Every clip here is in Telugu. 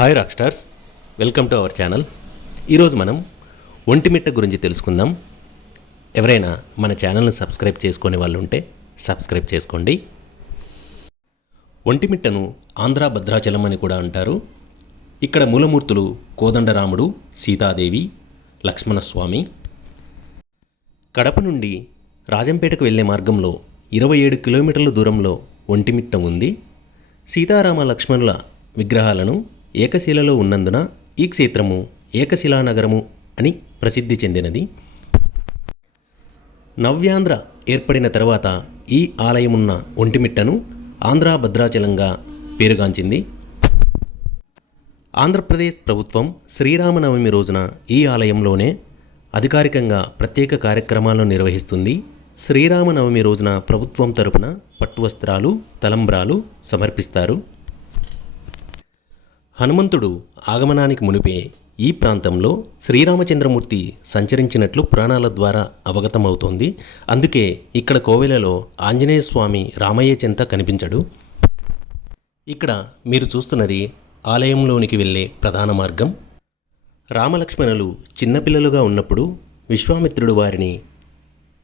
Hi rock stars, welcome to our channel. ఈరోజు మనం ఒంటిమిట్ట గురించి తెలుసుకుందాం. ఎవరైనా మన ఛానల్ని సబ్స్క్రైబ్ చేసుకునే వాళ్ళు ఉంటే సబ్స్క్రైబ్ చేసుకోండి. ఒంటిమిట్టను ఆంధ్ర భద్రాచలం అని కూడా అంటారు. ఇక్కడ మూలమూర్తులు కోదండరాముడు, సీతాదేవి, లక్ష్మణస్వామి. కడప నుండి రాజంపేటకు వెళ్లే మార్గంలో 27 కిలోమీటర్ల దూరంలో ఒంటిమిట్ట ఉంది. సీతారామ లక్ష్మణుల విగ్రహాలను ఏకశిలలో ఉన్నందున ఈ క్షేత్రము ఏకశిలానగరము అని ప్రసిద్ధి చెందినది. నవ్యాంధ్ర ఏర్పడిన తర్వాత ఈ ఆలయమున్న ఒంటిమిట్టను ఆంధ్ర భద్రాచలంగా పేరుగాంచింది. ఆంధ్రప్రదేశ్ ప్రభుత్వం శ్రీరామనవమి రోజున ఈ ఆలయంలోనే అధికారికంగా ప్రత్యేక కార్యక్రమాలను నిర్వహిస్తుంది. శ్రీరామనవమి రోజున ప్రభుత్వం తరపున పట్టు వస్త్రాలు, తలంబ్రాలు సమర్పిస్తారు. హనుమంతుడు ఆగమనానికి మునిపే ఈ ప్రాంతంలో శ్రీరామచంద్రమూర్తి సంచరించినట్లు పురాణాల ద్వారా అవగతమవుతోంది. అందుకే ఇక్కడ కోవెలలో ఆంజనేయ స్వామి రామయ్య చెంత కనిపించడు. ఇక్కడ మీరు చూస్తున్నది ఆలయంలోనికి వెళ్ళే ప్రధాన మార్గం. రామలక్ష్మణులు చిన్నపిల్లలుగా ఉన్నప్పుడు విశ్వామిత్రుడు వారిని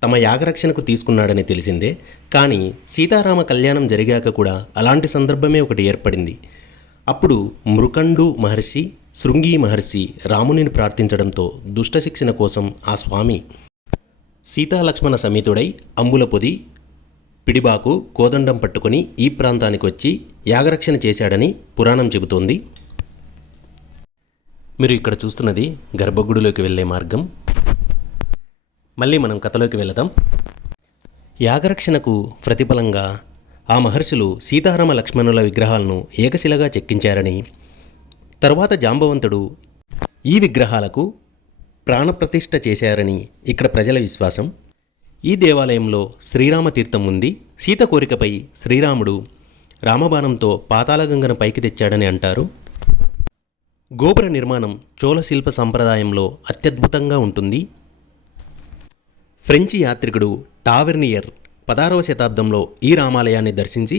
తమ యాగరక్షణకు తీసుకున్నాడని తెలిసిందే. కానీ సీతారామ కళ్యాణం జరిగాక కూడా అలాంటి సందర్భమే ఒకటి ఏర్పడింది. అప్పుడు మృకండు మహర్షి, శృంగి మహర్షి రామునిని ప్రార్థించడంతో దుష్టశిక్షణ కోసం ఆ స్వామి సీతాలక్ష్మణ సమేతుడై అంబుల పొది, పిడిబాకు, కోదండం పట్టుకొని ఈ ప్రాంతానికి వచ్చి యాగరక్షణ చేశాడని పురాణం చెబుతోంది. మీరు ఇక్కడ చూస్తున్నది గర్భగుడిలోకి వెళ్ళే మార్గం. మళ్ళీ మనం కథలోకి వెళదాం. యాగరక్షణకు ప్రతిఫలంగా ఆ మహర్షులు సీతారామ లక్ష్మణుల విగ్రహాలను ఏకశిలగా చెక్కించారని, తరువాత జాంబవంతుడు ఈ విగ్రహాలకు ప్రాణప్రతిష్ఠ చేశారని ఇక్కడ ప్రజల విశ్వాసం. ఈ దేవాలయంలో శ్రీరామ తీర్థం ఉంది. సీత కోరికపై శ్రీరాముడు రామబాణంతో పాతాళగంగను పైకి తెచ్చాడని అంటారు. గోపుర నిర్మాణం చోళ శిల్ప సంప్రదాయంలో అత్యద్భుతంగా ఉంటుంది. ఫ్రెంచి యాత్రికుడు టావెర్నియర్ 16వ శతాబ్దంలో ఈ రామాలయాన్ని దర్శించి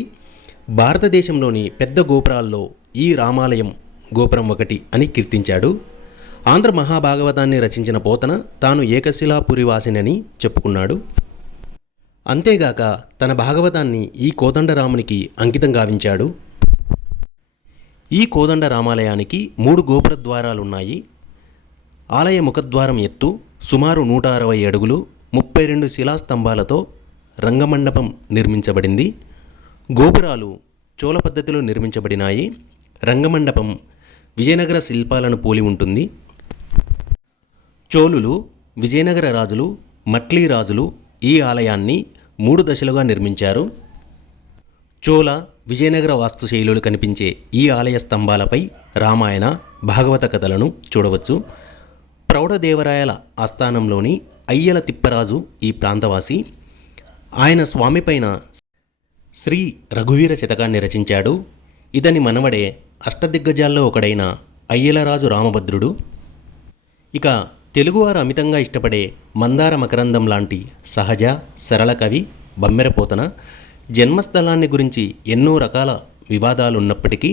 భారతదేశంలోని పెద్ద గోపురాల్లో ఈ రామాలయం గోపురం ఒకటి అని కీర్తించాడు. ఆంధ్ర మహాభాగవతాన్ని రచించిన పోతన తాను ఏకశిలాపురివాసినని చెప్పుకున్నాడు. అంతేగాక తన భాగవతాన్ని ఈ కోదండరామునికి అంకితం గావించాడు. ఈ కోదండ రామాలయానికి 3 గోపుర ద్వారాలున్నాయి. ఆలయ ముఖద్వారం ఎత్తు సుమారు 160 అడుగులు, 32 శిలాస్తంభాలతో రంగమండపం నిర్మించబడింది. గోపురాలు చోళ పద్ధతిలో నిర్మించబడినాయి. రంగమండపం విజయనగర శిల్పాలను పోలి ఉంటుంది. చోళులు, విజయనగర రాజులు, మట్లీ రాజులు ఈ ఆలయాన్ని 3 దశలుగా నిర్మించారు. చోళ, విజయనగర వాస్తుశైలులు కనిపించే ఈ ఆలయ స్తంభాలపై రామాయణ, భాగవత కథలను చూడవచ్చు. ప్రౌఢదేవరాయల ఆస్థానంలోని అయ్యల తిప్పరాజు ఈ ప్రాంతవాసి. ఆయన స్వామిపైన శ్రీ రఘువీర శతకాన్ని రచించాడు. ఇతని మనవడే అష్టదిగ్గజాల్లో ఒకడైన అయ్యలరాజు రామభద్రుడు. ఇక తెలుగువారు అమితంగా ఇష్టపడే మందార మకరందం లాంటి సహజ సరళ కవి బమ్మెరపోతన జన్మస్థలాన్ని గురించి ఎన్నో రకాల వివాదాలున్నప్పటికీ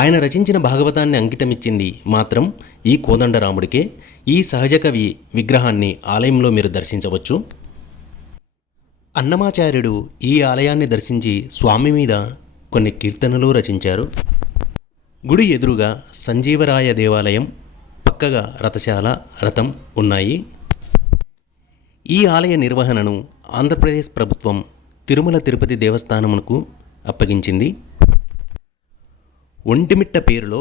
ఆయన రచించిన భాగవతాన్ని అంకితమిచ్చింది మాత్రం ఈ కోదండరాముడికే. ఈ సహజ కవి విగ్రహాన్ని ఆలయంలో మీరు దర్శించవచ్చు. అన్నమాచార్యుడు ఈ ఆలయాన్ని దర్శించి స్వామి మీద కొన్ని కీర్తనలు రచించారు. గుడి ఎదురుగా సంజీవరాయ దేవాలయం, పక్కగా రథశాల, రథం ఉన్నాయి. ఈ ఆలయ నిర్వహణను ఆంధ్రప్రదేశ్ ప్రభుత్వం తిరుమల తిరుపతి దేవస్థానమునకు అప్పగించింది. ఒంటిమిట్ట పేరులో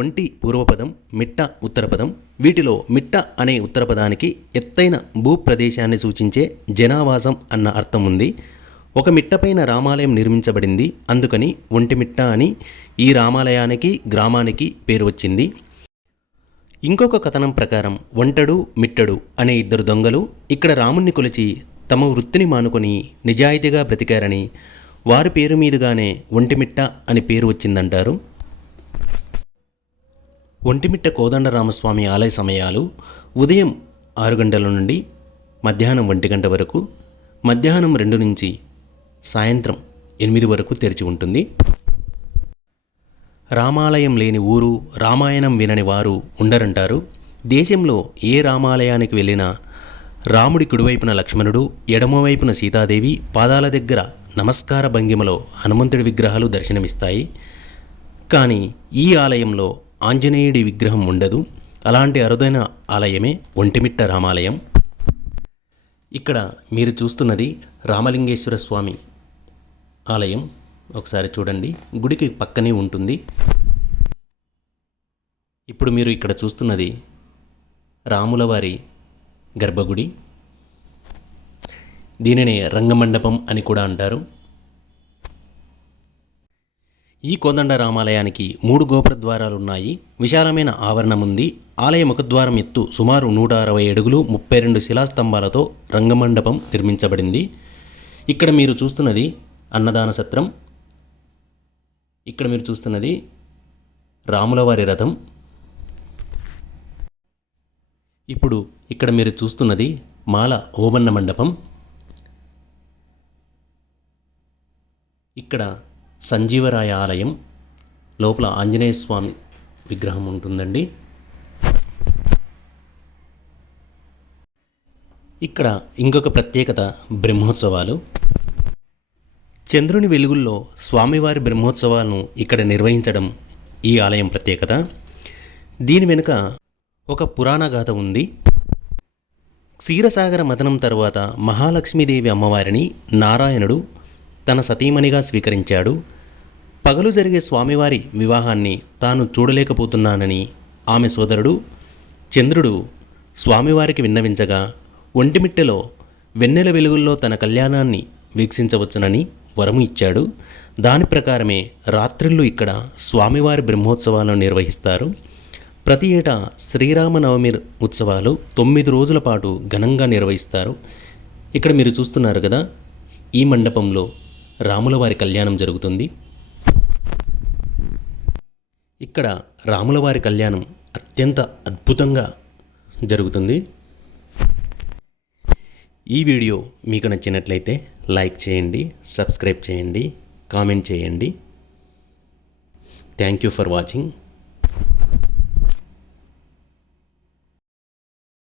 ఒంటి పూర్వపదం, మిట్ట ఉత్తరపదం. వీటిలో మిట్ట అనే ఉత్తరపదానికి ఎత్తైన భూప్రదేశాన్ని సూచించే జనావాసం అన్న అర్థం ఉంది. ఒక మిట్టపైన రామాలయం నిర్మించబడింది. అందుకని ఒంటిమిట్ట అని ఈ రామాలయానికి, గ్రామానికి పేరు వచ్చింది. ఇంకొక కథనం ప్రకారం ఒంటడు, మిట్టడు అనే 2 దొంగలు ఇక్కడ రాముణ్ణి కొలిచి తమ వృత్తిని మానుకొని నిజాయితీగా బ్రతికారని, వారి పేరు మీదుగానే ఒంటిమిట్ట అని పేరు వచ్చిందంటారు. ఒంటిమిట్ట కోదండరామస్వామి ఆలయ సమయాలు ఉదయం 6 గంటల నుండి మధ్యాహ్నం 1 గంట వరకు, మధ్యాహ్నం 2 నుంచి సాయంత్రం 8 వరకు తెరిచి ఉంటుంది. రామాలయం లేని ఊరు, రామాయణం వినని వారు ఉండరంటారు. దేశంలో ఏ రామాలయానికి వెళ్ళినా రాముడి కుడివైపున లక్ష్మణుడు, ఎడమవైపున సీతాదేవి పాదాల దగ్గర నమస్కార భంగిమలో హనుమంతుడి విగ్రహాలు దర్శనమిస్తాయి. కానీ ఈ ఆలయంలో ఆంజనేయుడి విగ్రహం ఉండదు. అలాంటి అరుదైన ఆలయమే ఒంటిమిట్ట రామాలయం. ఇక్కడ మీరు చూస్తున్నది రామలింగేశ్వర స్వామి ఆలయం. ఒకసారి చూడండి, గుడికి పక్కనే ఉంటుంది. ఇప్పుడు మీరు ఇక్కడ చూస్తున్నది రాములవారి గర్భగుడి. దీనిని రంగమండపం అని కూడా అంటారు. ఈ కోదండ రామాలయానికి 3 గోపుర ద్వారాలున్నాయి. విశాలమైన ఆవరణం ఉంది. ఆలయ ముఖద్వారం ఎత్తు సుమారు 160 అడుగులు, 32 శిలాస్తంభాలతో రంగమండపం నిర్మించబడింది. ఇక్కడ మీరు చూస్తున్నది అన్నదాన సత్రం. ఇక్కడ మీరు చూస్తున్నది రాములవారి రథం. ఇప్పుడు ఇక్కడ మీరు చూస్తున్నది మాల ఓబన్న మండపం. ఇక్కడ సంజీవరాయ ఆలయం. లోపల ఆంజనేయ స్వామి విగ్రహం ఉంటుందండి. ఇక్కడ ఇంకొక ప్రత్యేకత బ్రహ్మోత్సవాలు. చంద్రుని వెలుగుల్లో స్వామివారి బ్రహ్మోత్సవాలను ఇక్కడ నిర్వహించడం ఈ ఆలయం ప్రత్యేకత. దీని వెనుక ఒక పురాణ గాథ ఉంది. క్షీరసాగర మథనం తరువాత మహాలక్ష్మీదేవి అమ్మవారిని నారాయణుడు తన సతీమణిగా స్వీకరించాడు. పగలు జరిగే స్వామివారి వివాహాన్ని తాను చూడలేకపోతున్నానని ఆమె సోదరుడు చంద్రుడు స్వామివారికి విన్నవించగా, ఒంటిమిట్టెలో వెన్నెల వెలుగుల్లో తన కళ్యాణాన్ని వీక్షించవచ్చునని వరము ఇచ్చాడు. దాని ప్రకారమే రాత్రిళ్ళు ఇక్కడ స్వామివారి బ్రహ్మోత్సవాలను నిర్వహిస్తారు. ప్రతి ఏటా శ్రీరామనవమి ఉత్సవాలు 9 రోజుల పాటు ఘనంగా నిర్వహిస్తారు. ఇక్కడ మీరు చూస్తున్నారు కదా, ఈ మండపంలో రాములవారి కళ్యాణం జరుగుతుంది. ఇక్కడ రాములవారి కళ్యాణం అత్యంత అద్భుతంగా జరుగుతుంది. ఈ వీడియో మీకు నచ్చినట్లయితే లైక్ చేయండి, సబ్స్క్రైబ్ చేయండి, కామెంట్ చేయండి. Thank you for watching.